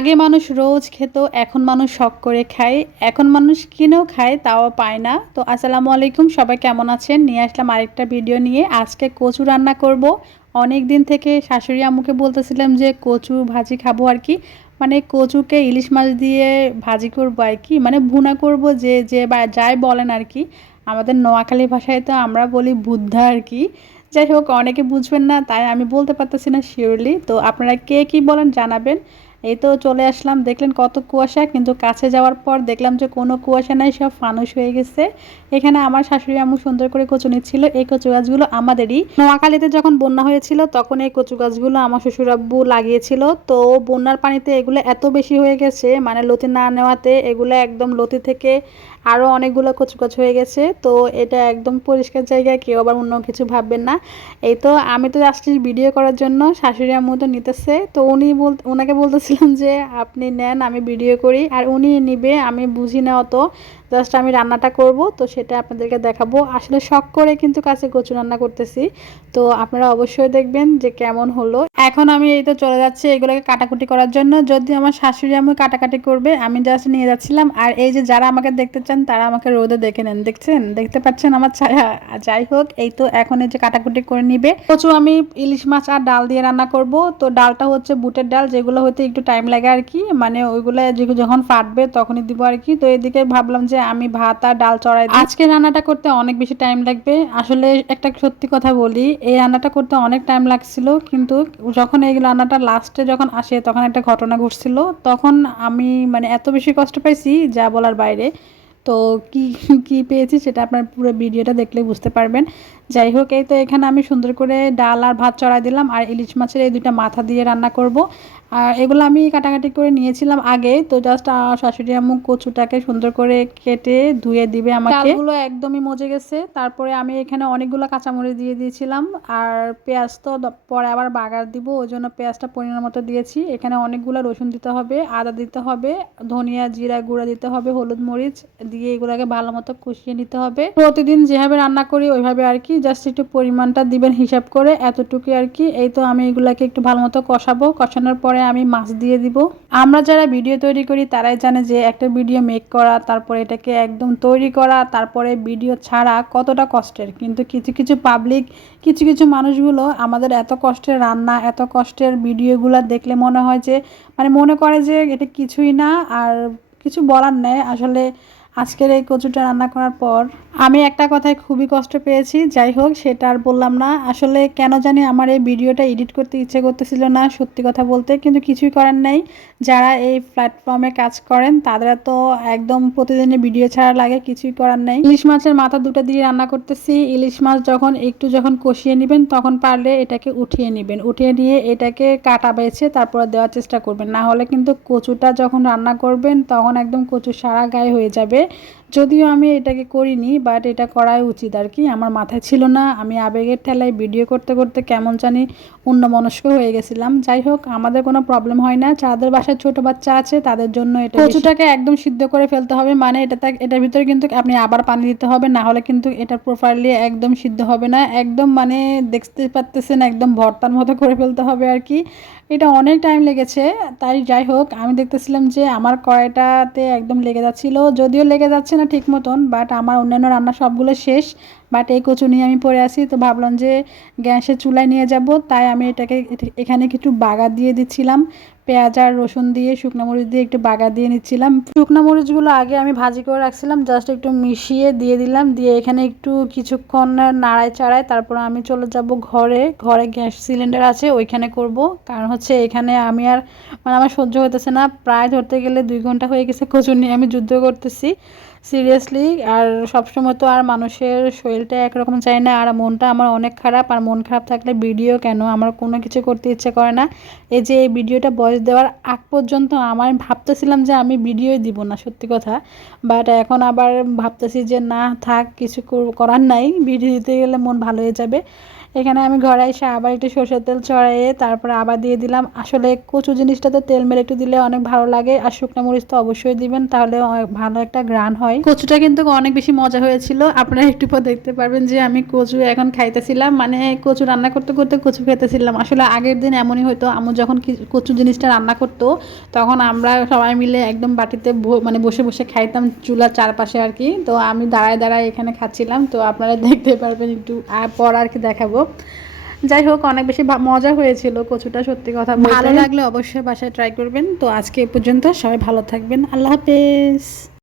আগে মানুষ রোজ খেত, এখন মানুষ শখ করে খায়, এখন মানুষ কিনেও খায়, তাও পায় না। তো আসসালামু আলাইকুম, সবাই কেমন আছেন? নিয়ে আসলাম আরেকটা ভিডিও নিয়ে। আজকে কচু রান্না করব। অনেক দিন থেকে শাশুড়ি আম্মুকে বলতেছিলাম যে কচু ভাজি খাব আর কি। মানে কচুকে ইলিশ মাছ দিয়ে ভাজি করব আর কি। মানে ভুনা করব যে যে বা, যাই বলেন আর কি। আমাদের নোয়াখালী ভাষায় তো আমরা বলি বুদ্ধা আর কি। যাই হোক, অনেকে বুঝবেন না, তাই আমি বলতে পারতেছি না শিওরলি তো আপনারা কে কী বলেন জানাবেন। এই তো চলে আসলাম। দেখলেন কত কুয়াশা, কিন্তু কাছে যাওয়ার পর দেখলাম যে কোনো কুয়াশা নাই, সব ফানুস হয়ে গেছে। এখানে আমার শাশুড়ি আমু সুন্দর করে কচু নিচ্ছিল। এই কচু গাছগুলো আমাদেরই। নোয়াখালীতে যখন বন্যা হয়েছিল, তখন এই কচু গাছগুলো আমার শ্বশুর আব্বু লাগিয়েছিল। তো বন্যার পানিতে এগুলো এত বেশি হয়ে গেছে মানে লতি না নেওয়াতে এগুলো একদম লতি থেকে আরও অনেকগুলো কচুকচু হয়ে গেছে, তো এটা একদম পরিষ্কার জায়গায়, কেউ আবার অন্য কিছু ভাববেন না। এই তো আমি তো আসলে ভিডিও করার জন্য শাশুড়ি আম্মু তো নিতেছে, তো উনি বল ওনাকে বলতেছিলাম যে, আপনি নেন, আমি ভিডিও করি। আর উনি নিবে, আমি বুঝি না অত। জাস্ট আমি রান্নাটা করব, তো সেটা আপনাদেরকে দেখাবো। আসলে শখ করে কিন্তু কাছে কচু রান্না করতেছি। তো আপনারা অবশ্যই দেখবেন যে কেমন হলো। এখন আমি এই তো চলে যাচ্ছি এগুলোকে কাটাকুটি করার জন্য। যদি আমার শাশুড়ি আমি কাটাকাটি করবে, আমি জাস্ট নিয়ে যাচ্ছিলাম। আর এই যে যারা আমাকে দেখতে চান, তারা আমাকে রোদে দেখে নেন। দেখছেন? দেখতে পাচ্ছেন আমার ছায়া। যাই হোক, এই তো এখন এই যে কাটাকুটি করে নিবে। কচু আমি ইলিশ মাছ আর ডাল দিয়ে রান্না করব। তো ডালটা হচ্ছে বুটের ডাল, যেগুলো হতে একটু টাইম লাগে আর কি। মানে ওইগুলো যখন ফাটবে তখনই দিব আর কি। তো এদিকে ভাবলাম যে আমি ভাত আর ডাল চড়াই আজকে রান্নাটা করতে অনেক বেশি টাইম লাগবে। আসলে একটা সত্যি কথা বলি, এই রান্নাটা করতে অনেক টাইম লাগছিল, কিন্তু যখন এই রান্নাটা লাস্টে যখন আসে, তখন একটা ঘটনা ঘটছিল। তখন আমি মানে এত বেশি কষ্ট পাইছি যা বলার বাইরে। তো কি কি পেয়েছি সেটা আপনার পুরো ভিডিওটা দেখলে বুঝতে পারবেন। যাই হোক, এই তো এখানে আমি সুন্দর করে ডাল আর ভাত চড়াই দিলাম, আর ইলিশ মাছের এই দুইটা মাথা দিয়ে রান্না করব। আর এগুলো আমি কাটাকাটি করে নিয়েছিলাম আগে, তো জাস্ট শাশুড়ি আম্মু কচুটাকে সুন্দর করে কেটে ধুয়ে দিবে আমাকে। ডালগুলো একদমই মজে গেছে। তারপরে আমি এখানে অনেকগুলো কাঁচামরিচ দিয়ে দিয়েছিলাম। আর পেঁয়াজ তো পরে আবার বাগার দিব, ওই জন্য পেঁয়াজটা পরিমাণ মতো দিয়েছি। এখানে অনেকগুলো রসুন দিতে হবে, আদা দিতে হবে, ধনিয়া জিরা গুঁড়া দিতে হবে, হলুদ মরিচ দিয়ে এগুলোকে ভালো মতো কষিয়ে নিতে হবে। প্রতিদিন যেভাবে রান্না করি, ওইভাবে আর কি জাস্ট একটু পরিমাণটা দিবেন হিসাব করে এতটুকু আর কি। এই তো আমি এগুলাকে একটু ভালো মতো কষাবো। কষানোর পরে আমি মাছ দিয়ে দিব। আমরা যারা ভিডিও তৈরি করি, তারাই জানে যে একটা ভিডিও মেক করা, তারপরে এটাকে একদম তৈরি করা, তারপরে ভিডিও ছাড়া কতটা কষ্টের। কিন্তু কিছু কিছু পাবলিক কিছু কিছু মানুষগুলো আমাদের এত কষ্টের রান্না, এত কষ্টের ভিডিওগুলো দেখলে মনে হয় যে মানে মনে করে যে এটা কিছুই না, আর কিছু বলার নেই। আসলে আজকের এই কচুটা রান্না করার পর আমি একটা কথায় খুবই কষ্ট পেয়েছি, যাই হোক সেটা আর বললাম না। আসলে কেন জানি আমার এই ভিডিওটা এডিট করতে ইচ্ছে করতেছিল না, সত্যি কথা বলতে, কিন্তু কিছুই করার নেই। যারা এই প্ল্যাটফর্মে কাজ করেন তাদের তো একদম প্রতিদিনে ভিডিও ছাড়া লাগে, কিছুই করার নেই। ইলিশ মাছের মাথা দুটো দিয়ে রান্না করতেছি। ইলিশ মাছ যখন একটু যখন কষিয়ে নেবেন, তখন পারলে এটাকে উঠিয়ে নেবেন। উঠিয়ে নিয়ে এটাকে কাটা বেছে তারপরে দেওয়ার চেষ্টা করবেন। না হলে কিন্তু কচুটা যখন রান্না করবেন, তখন একদম কচু সারা গায়ে হয়ে যাবে। ver যদিও আমি এটাকে করিনি বাট এটা করাই উচিত আর কি। আমার মাথায় ছিল না আমি আবেগের ঠেলায় ভিডিও করতে করতে কেমন জানি অন্যমনস্ক হয়ে গেছিলাম। যাই হোক, আমাদের কোনো প্রবলেম হয় না। যাদের বাসায় ছোট বাচ্চা আছে, তাদের জন্য এটা কচুটাকে একদম সিদ্ধ করে ফেলতে হবে। মানে এটা এটার ভিতরে কিন্তু আপনি আবার পানি দিতে হবে, না হলে কিন্তু এটা প্রপারলি একদম সিদ্ধ হবে না। একদম মানে দেখতে পারতেছেন, একদম ভর্তার মতো করে ফেলতে হবে আর কি। এটা অনেক টাইম লেগেছে, তাই যাই হোক, আমি দেখতেছিলাম যে আমার কড়াইটাতে একদম লেগে যাচ্ছিল। যদিও লেগে যাচ্ছে না ঠিক মতন বাট আমার অন্যান্য রান্না সবগুলো শেষ বাট এই কচু নিয়ে আমি পরে আসি তো ভাবলাম যে গ্যাসের চুলায় নিয়ে যাব, তাই আমি এটাকে এখানে কিছু বাগা দিয়ে দিচ্ছিলাম, পেঁয়াজ আর রসুন দিয়ে, শুকনো মরিচ দিয়ে একটু বাগা দিয়ে নিচ্ছিলাম। শুকনো মরিচগুলো আগে আমি ভাজি করে রাখছিলাম জাস্ট একটু মিশিয়ে দিয়ে দিলাম, দিয়ে এখানে একটু কিছুক্ষণ নাড়ায় চাড়ায়, তারপর আমি চলে যাব ঘরে ঘরে গ্যাস সিলিন্ডার আছে, ওইখানে করব, কারণ হচ্ছে এখানে আমি আর মানে আমার সহ্য হতেছে না, প্রায় ধরতে গেলে দুই ঘণ্টা হয়ে গেছে কচুর নিয়ে আমি যুদ্ধ করতেছি। সিরিয়াসলি আর সবসময় তো আর মানুষের শরীরটা একরকম চায় না, আর মনটা আমার অনেক খারাপ, আর মন খারাপ থাকলে ভিডিও কেন? আমার কোনো কিছু করতে ইচ্ছে করে না। এই যে এই ভিডিওটা বয়স দেওয়ার আগ পর্যন্ত আমার ভাবতেছিলাম যে আমি ভিডিওই দিব না, সত্যি কথা। বাট এখন আবার ভাবতেছি যে না, থাক, কিছু করার নাই। ভিডিও দিতে গেলে মন ভালো হয়ে যাবে। এখানে আমি ঘরে এসে আবার একটু সরষের তেল চড়াইয়ে তারপরে আবার দিয়ে দিলাম। আসলে কচু জিনিসটাতে তেল মেরে একটু দিলে অনেক ভালো লাগে আর শুকনো মরিচ তো অবশ্যই দিবেন, তাহলে ভালো একটা গ্রান হয়। কচুটা কিন্তু অনেক বেশি মজা হয়েছিল। আপনারা একটু পর দেখতে পারবেন যে আমি কচু এখন খাইতেছিলাম। মানে কচু রান্না করতে করতে কচু খেতেছিলাম। আসলে আগের দিন এমনই হতো আমু যখন কচু জিনিসটা রান্না করতো, তখন আমরা সবাই মিলে একদম বাটিতে মানে বসে বসে খাইতাম চুলার চারপাশে আর কি। তো আমি দাঁড়ায় দাঁড়ায় এখানে খাচ্ছিলাম। তো আপনারা দেখতে পারবেন একটু পর আর কি দেখাবো। যাই হোক, অনেক বেশি মজা হয়েছিল কচুটা, সত্যি কথা ভালো লাগলে অবশ্যই বাসায় ট্রাই করবেন। তো আজকে এ পর্যন্ত সবাই ভালো থাকবেন। আল্লাহ হাফেজ।